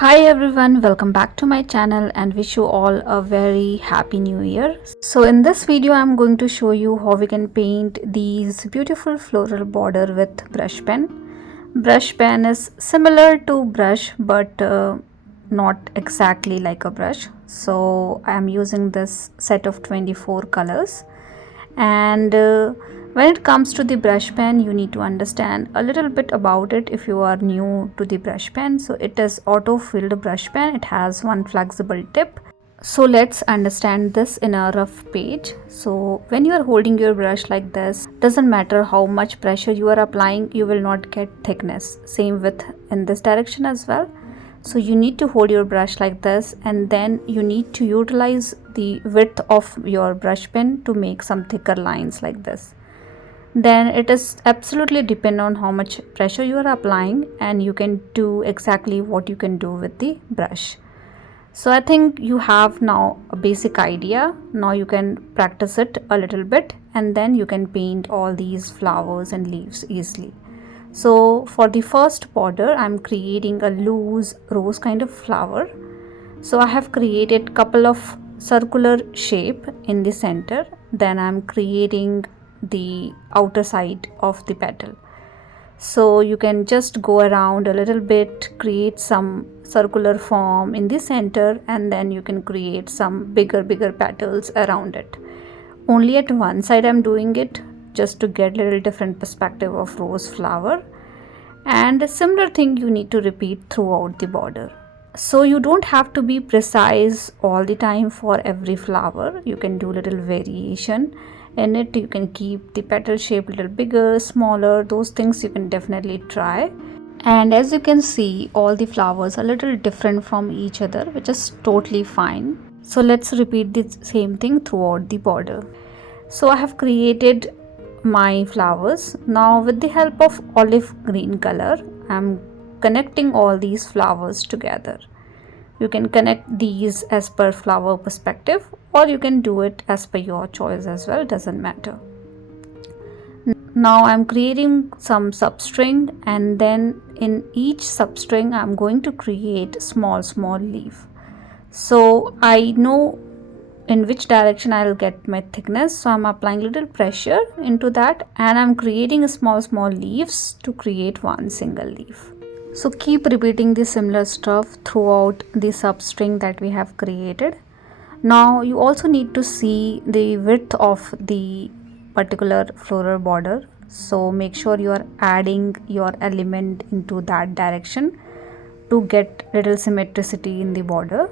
Hi everyone, welcome back to my channel and wish you all a very happy new year. So in this video I'm going to show you how we can paint these beautiful floral border with brush pen. Brush pen is similar to brush but not exactly like a brush. So I am using this set of 24 colors and when it comes to the brush pen, you need to understand a little bit about it if you are new to the brush pen. So it is auto filled brush pen. It has one flexible tip. So let's understand this in a rough page. So when you are holding your brush like this, doesn't matter how much pressure you are applying, you will not get thickness. Same with in this direction as well. So you need to hold your brush like this, and then you need to utilize the width of your brush pen to make some thicker lines like this. Then it is absolutely depend on how much pressure you are applying, and you can do exactly what you can do with the brush. So I think you have now a basic idea. Now you can practice it a little bit and then you can paint all these flowers and leaves easily. So for the first border I'm creating a loose rose kind of flower. So I have created couple of circular shape in the center, then I'm creating the outer side of the petal. So you can just go around a little bit, create some circular form in the center, and then you can create some bigger petals around it. Only at one side I'm doing it just to get a little different perspective of rose flower, and a similar thing you need to repeat throughout the border. So you don't have to be precise all the time for every flower. You can do little variation in it. You can keep the petal shape a little bigger, smaller. Those things you can definitely try. And as you can see, all the flowers are a little different from each other, which is totally fine. So let's repeat the same thing throughout the border. So I have created my flowers. Now with the help of olive green color, I'm connecting all these flowers together. You can connect these as per flower perspective, or you can do it as per your choice as well, doesn't matter. Now I'm creating some substring, and then in each substring I'm going to create small leaf. So I know in which direction I'll get my thickness, so I'm applying little pressure into that and I'm creating small leaves to create one single leaf. So keep repeating the similar stuff throughout the substring that we have created. Now you also need to see the width of the particular floral border, so make sure you are adding your element into that direction to get little symmetricity in the border.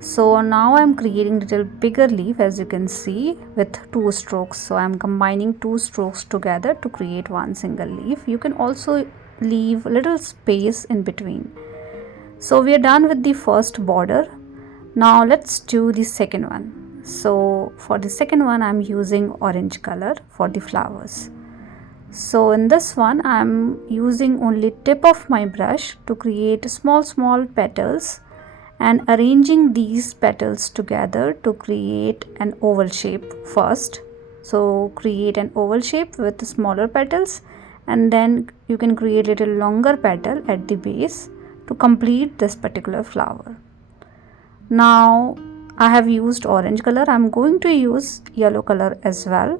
So now I'm creating little bigger leaf, as you can see, with two strokes. So I'm combining two strokes together to create one single leaf. You can also leave little space in between. So we are done with the first border. Now let's do the second one. So for the second one I'm using orange color for the flowers. So in this one I'm using only tip of my brush to create small petals and arranging these petals together to create an oval shape first. So create an oval shape with smaller petals, and then you can create a little longer petal at the base to complete this particular flower. Now I have used orange color. I'm going to use yellow color as well,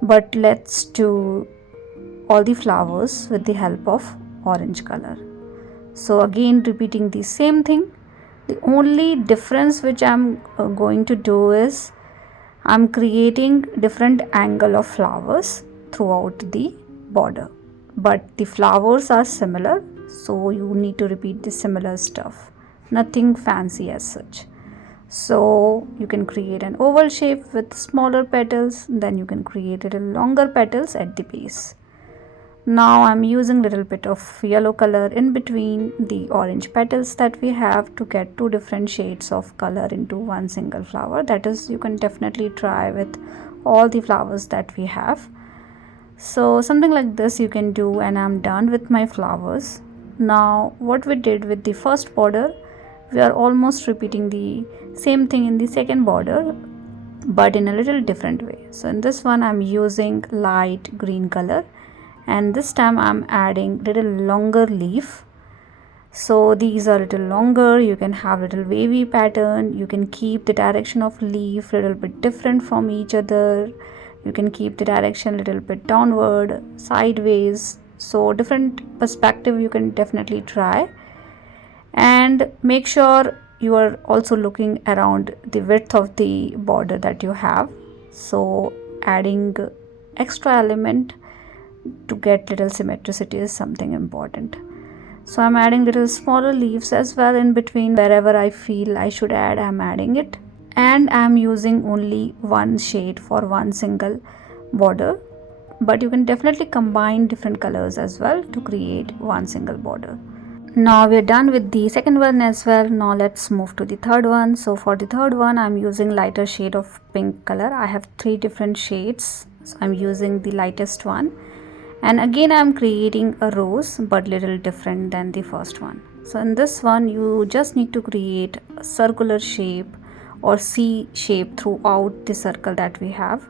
but let's do all the flowers with the help of orange color. So again repeating the same thing. The only difference which I'm going to do is I'm creating different angle of flowers throughout the border, but the flowers are similar, so you need to repeat the similar stuff, nothing fancy as such. So you can create an oval shape with smaller petals, then you can create little longer petals at the base. Now I'm using little bit of yellow color in between the orange petals that we have to get two different shades of color into one single flower. That is, you can definitely try with all the flowers that we have. So something like this you can do, and I'm done with my flowers. Now what we did with the first border, we are almost repeating the same thing in the second border, but in a little different way. So in this one I'm using light green color, and this time I'm adding little longer leaf. So these are little longer, you can have little wavy pattern, you can keep the direction of leaf little bit different from each other, you can keep the direction little bit downward, sideways, so different perspective you can definitely try. And make sure you are also looking around the width of the border that you have, so adding extra element to get little symmetricity is something important. So I'm adding little smaller leaves as well in between. Wherever I feel I should add, I'm adding it. And I'm using only one shade for one single border, but you can definitely combine different colors as well to create one single border. Now we're done with the second one as well. Now let's move to the third one. So for the third one, I'm using lighter shade of pink color. I have 3 different shades, so I'm using the lightest one. And again I'm creating a rose, but little different than the first one. So in this one you just need to create a circular shape or C shape throughout the circle that we have.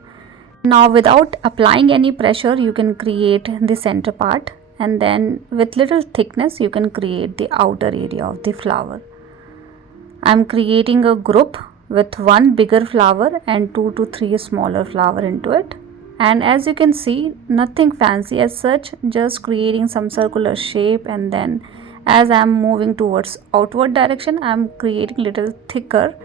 Now without applying any pressure, you can create the center part, and then with little thickness you can create the outer area of the flower. I'm creating a group with one bigger flower and 2 to 3 smaller flower into it. And as you can see, nothing fancy as such, just creating some circular shape, and then as I'm moving towards outward direction, I'm creating little thicker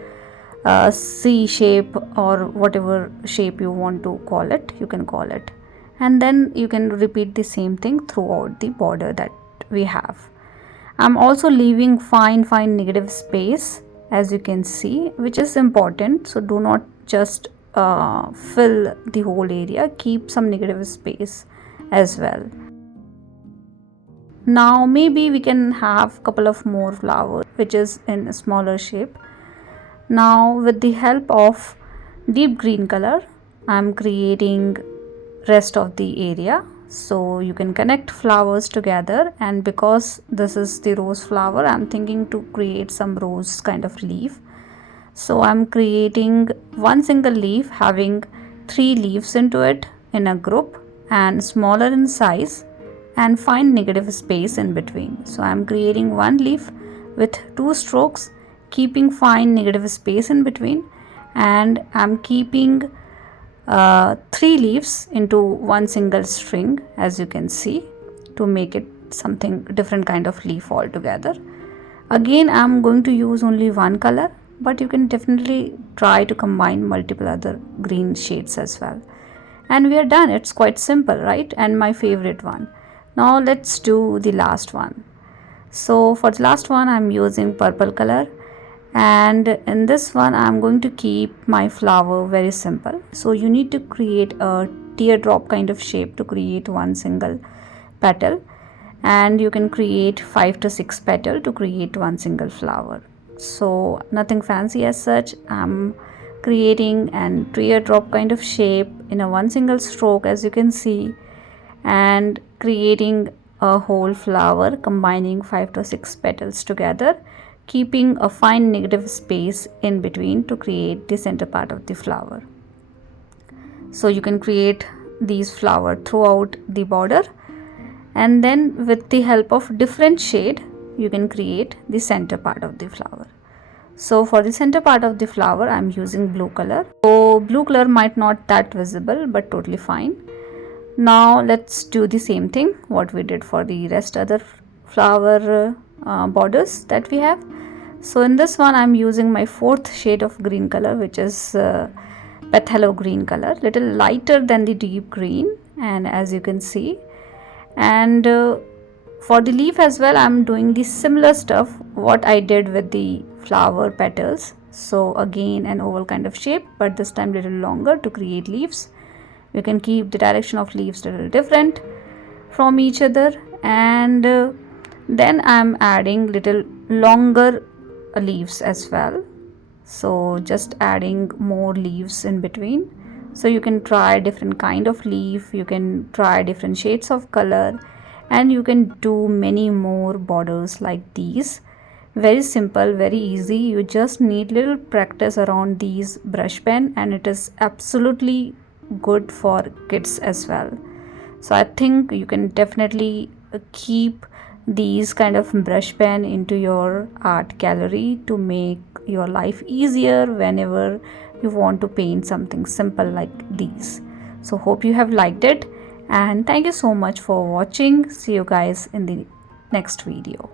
C shape or whatever shape you want to call it, you can call it. And then you can repeat the same thing throughout the border that we have. I'm also leaving fine negative space, as you can see, which is important. So do not just fill the whole area, keep some negative space as well. Now maybe we can have couple of more flowers which is in a smaller shape. Now with the help of deep green color, I'm creating rest of the area, so you can connect flowers together. And because this is the rose flower, I'm thinking to create some rose kind of leaf. So I'm creating one single leaf having 3 leaves into it in a group and smaller in size, and find negative space in between. So I'm creating one leaf with 2 strokes, keeping fine negative space in between, and I'm keeping 3 leaves into one single string, as you can see, to make it something different kind of leaf altogether. Again I'm going to use only one color, but you can definitely try to combine multiple other green shades as well. And we are done. It's quite simple, right? And my favorite one. Now let's do the last one. So for the last one I'm using purple color, and in this one I'm going to keep my flower very simple. So you need to create a teardrop kind of shape to create one single petal, and you can create 5 to 6 petals to create one single flower. So nothing fancy as such. I'm creating an teardrop kind of shape in a one single stroke, as you can see, and creating a whole flower combining 5 to 6 petals together, keeping a fine negative space in between to create the center part of the flower. So you can create these flowers throughout the border, and then with the help of different shade you can create the center part of the flower. So for the center part of the flower I'm using blue color. So blue color might not that visible, but totally fine. Now let's do the same thing what we did for the rest other flower borders that we have. So in this one I'm using my 4th shade of green color, which is phthalo green color, little lighter than the deep green, and as you can see. And for the leaf as well I'm doing the similar stuff what I did with the flower petals. So again an oval kind of shape, but this time little longer to create leaves. You can keep the direction of leaves little different from each other, and then I'm adding little longer leaves as well. So just adding more leaves in between. So you can try different kind of leaf, you can try different shades of color, and you can do many more borders like these. Very simple, very easy. You just need little practice around these brush pen, and it is absolutely good for kids as well. So I think you can definitely keep these kind of brush pen into your art gallery to make your life easier whenever you want to paint something simple like these. So hope you have liked it, and thank you so much for watching. See you guys in the next video.